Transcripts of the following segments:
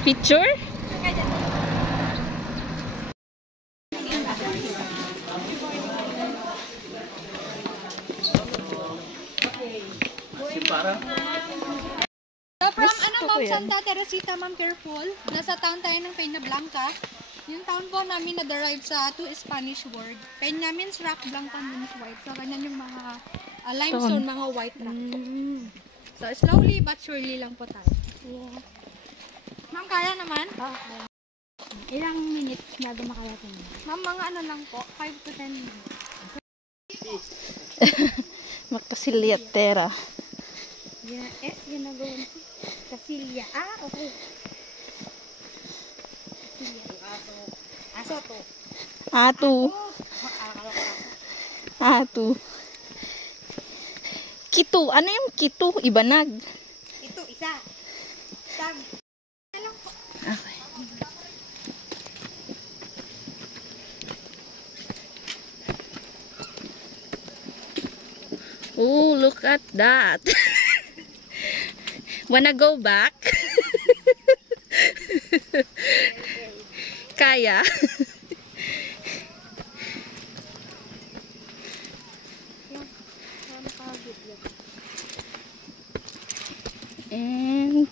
Picture? So from Ma'am Santa Teresita, Ma'am Careful. Nasa town tayo ng Peña Blanca. Yung town po namin na-derive sa two Spanish word. Peña means rock, Blanca means white. So ganyan yung mga limestone, mga white rock. So slowly but surely lang po tayo. Yeah. Ma'am, kaya naman? Okay. Ilang minutes na makarating? Ma'am, mga ano lang po, 5 to 10 minutes. Makasilyatera. Yeah, S yun na gawin. Kasilya. Ah, okay. Kasilya. Aso to. Atu. Atu. Kitu. Ano yung kitu? Ibanag. Ito, isa. Tag. Okay. Oh, look at that. Wanna go back? Kaya? And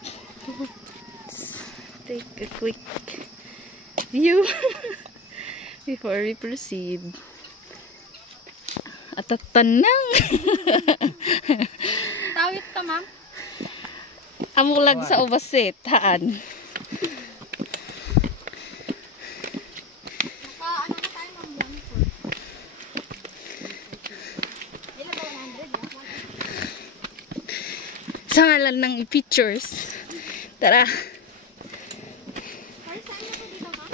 take a quick view before we proceed. At tanang. Tawid ka, ma'am. Amulag sa ubasit, haan. Ano na tayo, ma'am? Ilan ba 100? Sa ngalan ng pictures. Tara. First time na po dito, ma'am?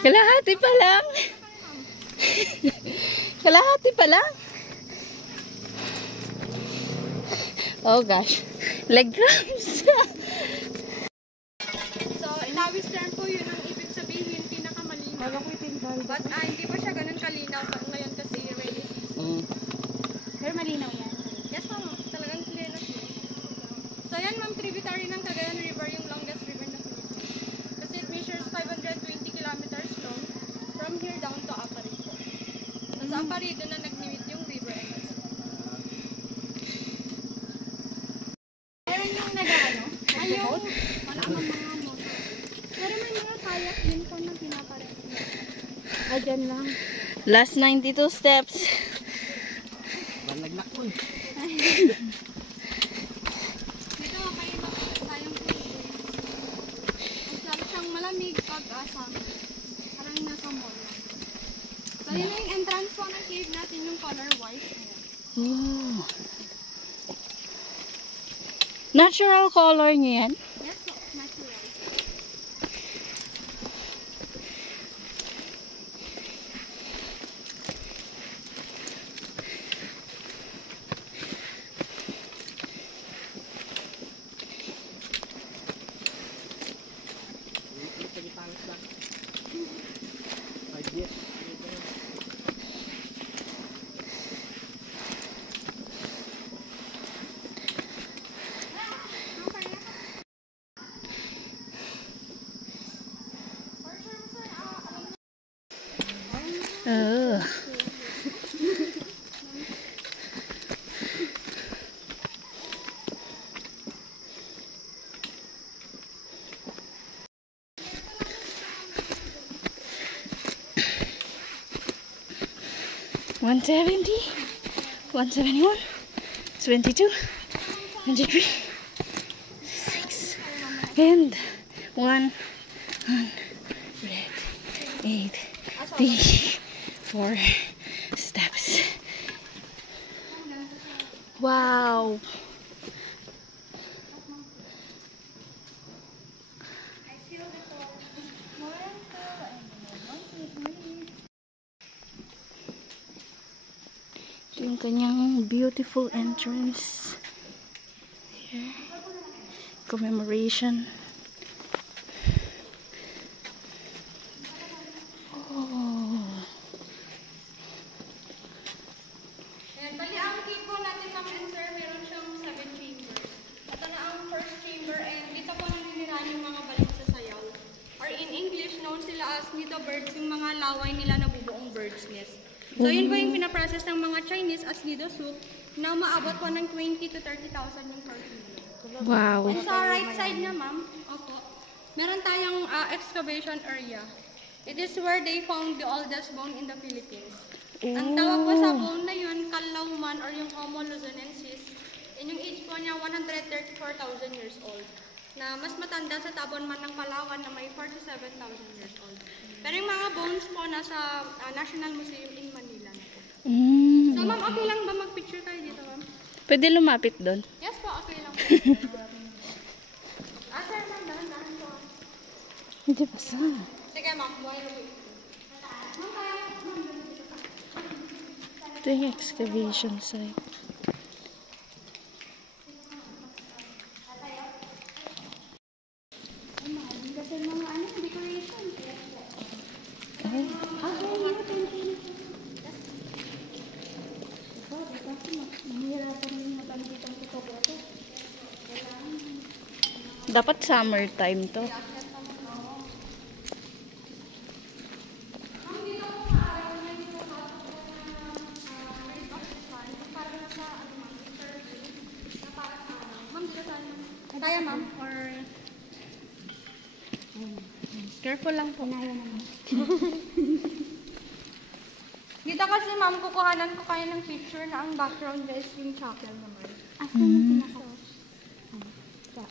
Kalahati pa lang. Kalahati pa lang. Oh gosh. Leg cramps. So, inawis lang po yun ang ibig sabihin, pinakamalinaw. But hindi pa siya ganun kalinaw ngayon kasi rainy season. Pero malinaw yan. Yes, ma'am. Talagang clear na siya. So, yan, ma'am, tributary ng Cagayan River, yung longest river na Philippines. Kasi it measures 520 kilometers long from here down to Aparri po. So, sa Aparri, doon na nag-meet yung river and Meron yung nag-ano? ayun, wala kang mga motor. Pero may mga kayak din po na pinapareho. Ah, dyan lang. Last 92 steps. Banagnak po. Dito, okay, makikita tayong cruise. Mas lalo siyang malamig pag parang nasa mall lang. So, yun yung entrance po ng cave natin, yung color white. Oh. Natural color niya yan. Yes, so, natural. Oh. One 171, 22, 23, 6, and 184 steps. Wow. yung kanyang beautiful entrance. Here. Commemoration. Oh. And bali ang cake po natin ma'am and sir, meron siyang 7 chambers. Ito na ang first chamber and dito po naninirahan yung mga balik sa sayaw. Or in English, known sila as nido birds, yung mga laway nila na bubuong bird's nest. So yun po yung pinaprocess ng mga Chinese as nido soup na maabot po ng 20 to 30,000 yung per kilo. Wow. And sa right side na ma'am, opo, meron tayong excavation area. It is where they found the oldest bone in the Philippines. Ang tawag po sa bone na yun, Kalauman or yung Homo luzonensis. And yung age po niya, 134,000 years old. Na mas matanda sa tabon man ng Palawan na may 47,000 years old. Pero yung mga bones po nasa National Museum in Manila na po. So ma'am, okay lang ba mag-picture tayo dito ma'am? Pwede lumapit doon. Yes po, okay lang po. Sir ma'am, dahan-dahan po. Hindi pa sa. Sige ma'am, buhay na po. Ma'am, kaya ma'am. Ito yung excavation site. Kasi mga ano, decoration. Ay. Mahirapan yung mapangkitang photographer. Dapat summertime to. Kaya ma'am, or... Careful lang po. Dito kasi ma'am, kukuhanan ko kayo ng picture na ang background niya is yung chapel naman. Ako yung pinaka.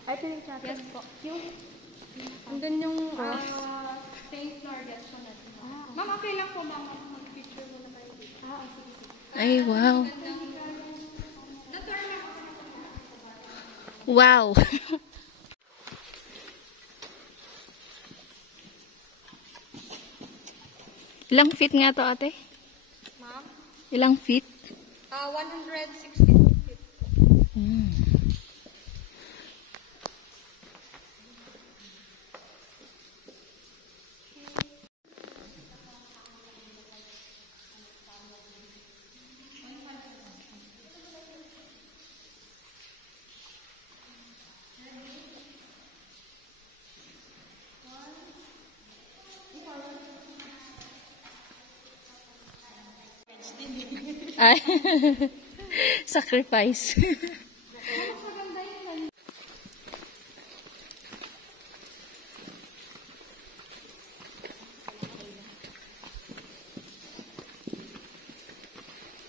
Ito yung chapel. Yes po. Andun yung St. Lourdes po natin. Ma'am, okay lang po ma'am, mag-picture muna tayo dito. Sige. Ay, wow. The term na Wow. Ilang feet nga to, ate? ma'am, Ilang feet? 160 feet po. Ay. Sacrifice.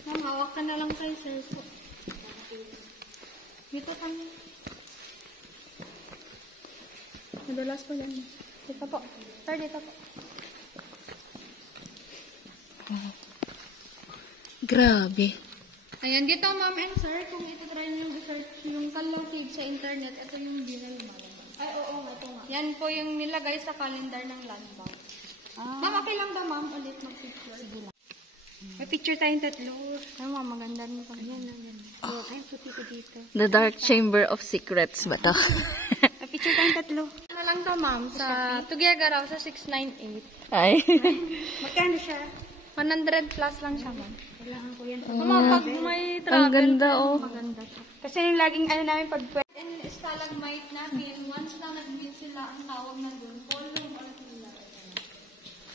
Ma'am, hawak ka na lang kayo, sir. Dito kami. Madulas po yan. Dito po. Sir, dito po. Grabe. Ayan, dito ma'am and sir, kung ito-try nyo yung research yung Kalaw Cave sa internet, ito yung di na lumalabas. Ay, oo nga, ito nga. Yan po yung nilagay sa calendar ng land bank. Ma'am, okay lang ba ma'am ulit mag-picture? May picture tayong tatlo. Ay, ma'am, maganda rin pa. Yan, yan. Oh. Ay, puti ko dito. The Dark Chamber of Secrets ba to? May picture tayong tatlo. Ano lang to ma'am, sa Tugyagaraw sa 698. Ay. Magkano siya? 100 plus lang siya ma'am. Kailangan ko yan. Ma'am, pag may travel, Ang ganda, oh. maganda siya. Kasi yung laging ano namin pag and stalagmite natin, once na nag-meet sila, ang tawag na doon, volume or pillar.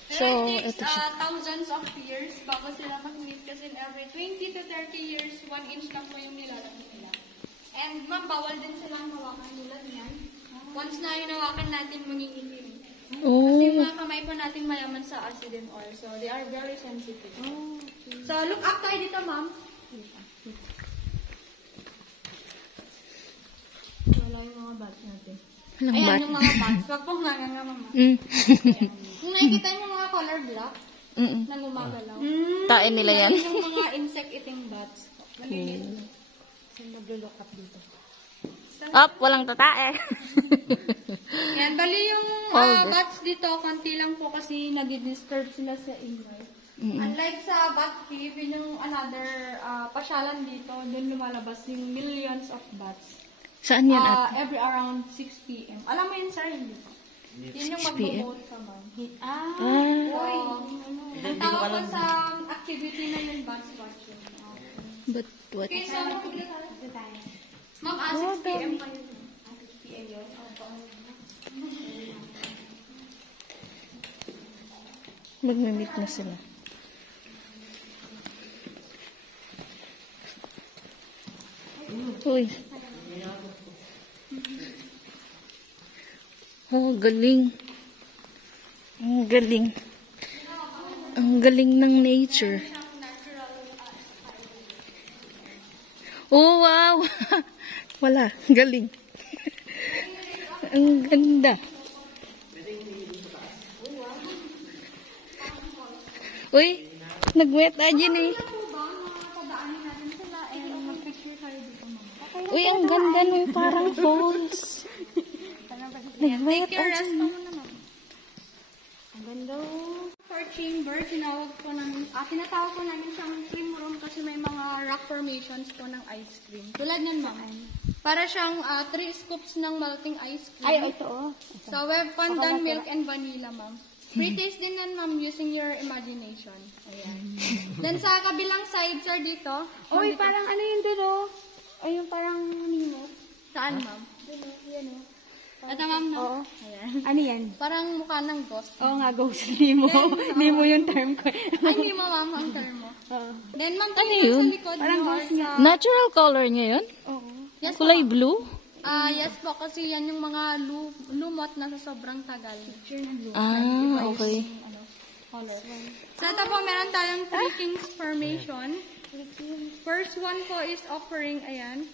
Pero So, it takes ito siya. thousands of years bago sila mag-meet kasi every 20 to 30 years, 1 inch lang po yung nilalaki nila. And ma'am, bawal din silang hawakan nila niyan. Once na yung hawakan natin, mangingitim. Kasi yung Oh. mga kamay po natin mayaman sa acid and oil. So, they are very sensitive. So, look up tayo dito, ma'am. Wala yung mga bats natin. Walang Ayan, bat. yung mga bats. Wag pong nga, mama. Mm. Kung nakikita yung mga color black Mm-mm. na gumagalaw, Tain nila yan. yung mga insect-eating bats. Maliliit. So, mag-look up dito. Up, walang tatae. Yan, bali yung Hold it. bats dito, konti lang po kasi nadi-disturb sila sa ingay. Unlike sa bat cave, yun yung another pasyalan dito, doon lumalabas yung millions of bats. Saan yan at? Every around 6 p.m. Alam mo yun, sir? Hindi po. Yun yung 6 p.m.? mag-boat ka, ma'am. Oy. Ang tawag ko sa activity na yun, bats watching. But what? Okay, so, ma'am, 6 p.m. pa yun. 6 p.m. yun. Magme-meet na sila. Uy. Oh, galing. Ang galing. Ang galing ng nature. Oh, wow. Wala. Galing. Ang ganda. Uy, nag-wet agin eh. Uy, ang ganda nung parang falls. Nag-wet Take your rest agin. mo na, ma'am. Ang ganda. For chamber, tinatawag ko namin siyang cream room kasi may mga rock formations po ng ice cream. Tulad nun, ma'am. Para siyang 3 scoops ng melting ice cream. Ay, ito oh. So, we have pandan, milk, and vanilla, ma'am. Pre-taste din nun, ma'am, using your imagination. Ayan. Then, sa kabilang side, sir, dito. Oy, dito. parang ano yun doon oh. Ay, yung parang Nemo. Saan, ma'am? Doon oh, yan oh. Ito, ma'am, no? Oo. Ayan. Ano yan? Parang mukha ng ghost. Oo nga, ghost Nemo. Nemo yung term ko. Ay, hindi mo, ma'am, ang term mo. Oo. Then, ma'am, Ano tingnan yun? sa likod Parang mo, ghost sa... Natural color niya yun? Oo. Yes, Kulay blue? Yes po, kasi yan yung mga lumot na sa sobrang tagal. Picture ng blue. Ah, okay. Color. So, ito po, meron tayong 3 kings formation. First one po is offering, ayan.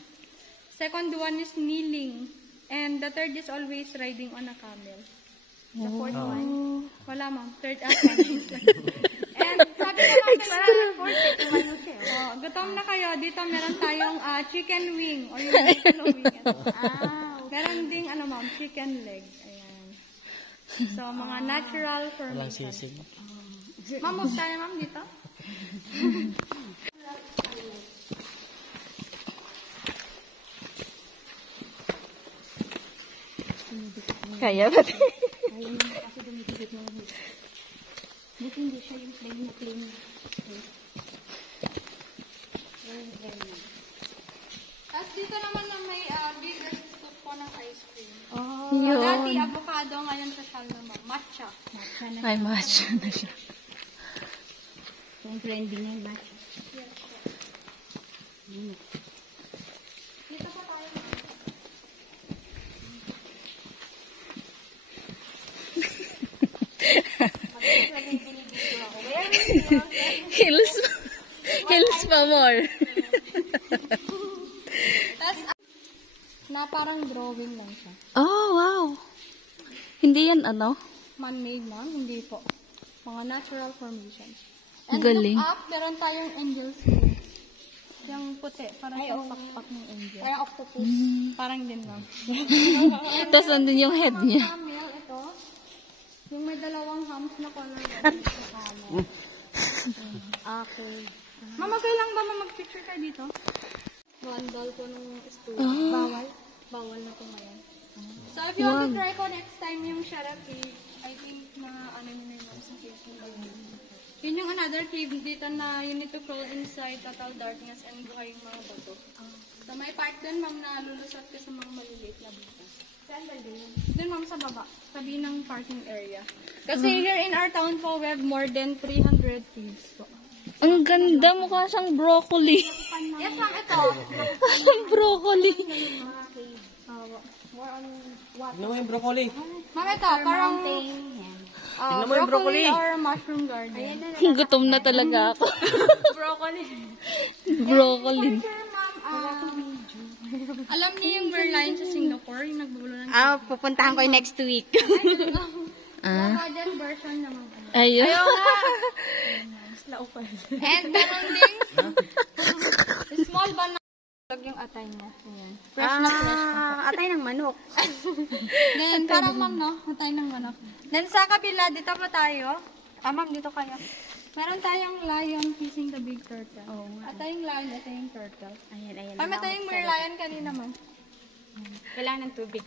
Second one is kneeling. And the third is always riding on a camel. The fourth one. Wala, ma'am. Third as And sabi ko lang, gutom na kayo. Dito meron tayong chicken wing. Or yung buffalo wing. Meron ding, ma'am, chicken leg. Ayan. So, mga natural Walang formation. sisig. Ma'am, move tayo, ma'am, dito. Kaya ba? Ayun yung kasi dumidikit ng hit. Buti hindi siya yung plain na plain. Tapos dito naman na may bigger scoop po ng ice cream. Oh, Dati Yun. avocado, ngayon social naman. Matcha. matcha na. Ay, matcha na siya. Yung trending yan, matcha. Yes, po. Dito po tayo. Hills. Hills pa more. Tapos, na parang drawing lang siya. Oh, wow. Hindi yan ano? Man-made, ma'am? Hindi po. Mga natural formations. And Galing. look up, meron tayong angel's wing. Yung puti, parang yung pakpak ng angel. Parang octopus. Parang din, ma'am. Tapos andun yung head niya. Camel, ito. Yung may dalawang humps na color. Okay. Mama, kailan ba mag-picture ka dito? Bundle ko nung stool. Bawal? Bawal na po ngayon. So, if you want to try ko next time yung Shara cave, I think na ano yun yung sa cave yun yung another cave dito na you need to crawl inside total darkness and buhay yung mga bato. So, may part dun, ma'am, na lulusot ka sa mga maliliit na buta. Saan ba dun? Dun, ma'am, sa baba. Sabi ng parking area. Kasi here in our town po, we have more than 300 caves po. Ang ganda, mukha siyang broccoli. Yes, ma'am, ito. Ang broccoli. More on what? Tignan mo yung broccoli. Ma'am, ito, parang Tignan mo yung broccoli. or mushroom garden. Gutom na talaga ako. Broccoli. Broccoli. Sure, ma'am, alam niyo yung Merlion sa Singapore, yung nagbubulo ng Pupuntahan ko yung next week. modern version naman. Ayun. And meron ding small banana. Yung atay niya. Ayan. Fresh na fresh pa po. Atay ng manok. Then, parang ma'am, no? Atay ng manok. Then, sa kabila, dito pa tayo. Ma'am, dito kayo. Meron tayong lion kissing the big turtle. Oo nga. At tayong lion, ito yung turtle. Ayan, ayan. Kami tayong merlion kanina man. Kailangan ng tubig.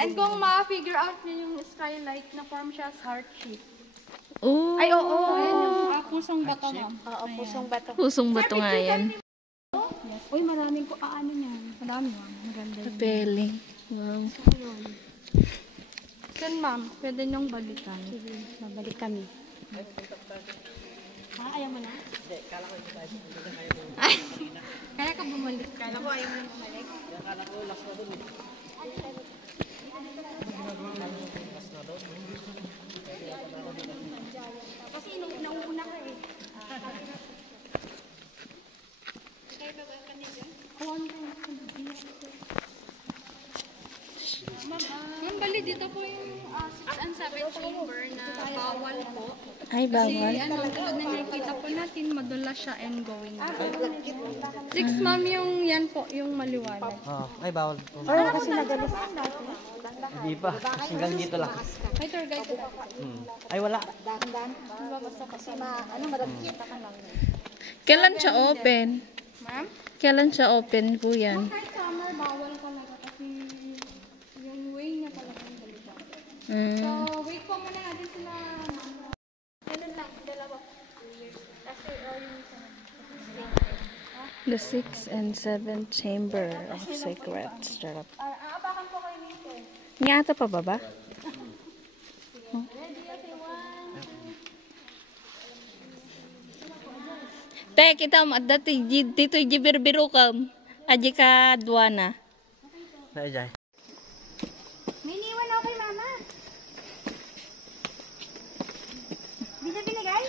And kung ma-figure out niyo yung skylight na form siya as heart shape. Oh, Ay, oo. Ayan yung pusong bato ma'am. Oo, pusong bato. pusong bato nga yan. Uy, maraming ano niya. Madami ma'am. Maganda yun. Papeling. Wow. Yan ma'am, pwede niyong balikan. Sige, babalik kami. Ayaw mo na? Kaya ka bumalik. Kala ko ayaw mo bumalik. Kasi nauuna ka eh. Ma'am, bali dito po yung 6 and 7 chamber na bawal po. Ay, Kasi bawal. ano, tulad na nakikita po natin, madulas siya and going down. 6 ma'am yung yan po, yung maliwanag. Ay, bawal po. Kasi nagalis. Hindi pa. Hanggang dito lang. May tour guide po. Ay, wala. Kailan siya open? Ma'am? Kailan siya open po yan? Kahit summer, bawal talaga kasi yung way niya talaga yung delikado. So, wait po muna natin sila. Ganun lang, dalawa. Kasi, The 6th and 7th chamber of secrets. Charot. aapakan po kayo dito. Nga ata pa ba ba? Te, kita mo, dati dito yung birbiro ka. Aji ka duwana. Sa Ajay. May iniwan ako kay mama. Hindi na binigay?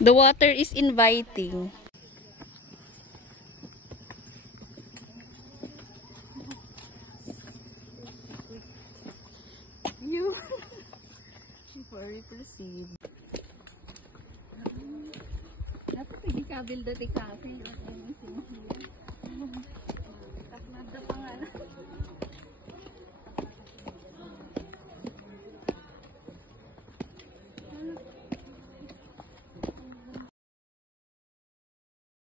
The water is inviting. You. Before we proceed. Dapat hindi kabil dati kasi.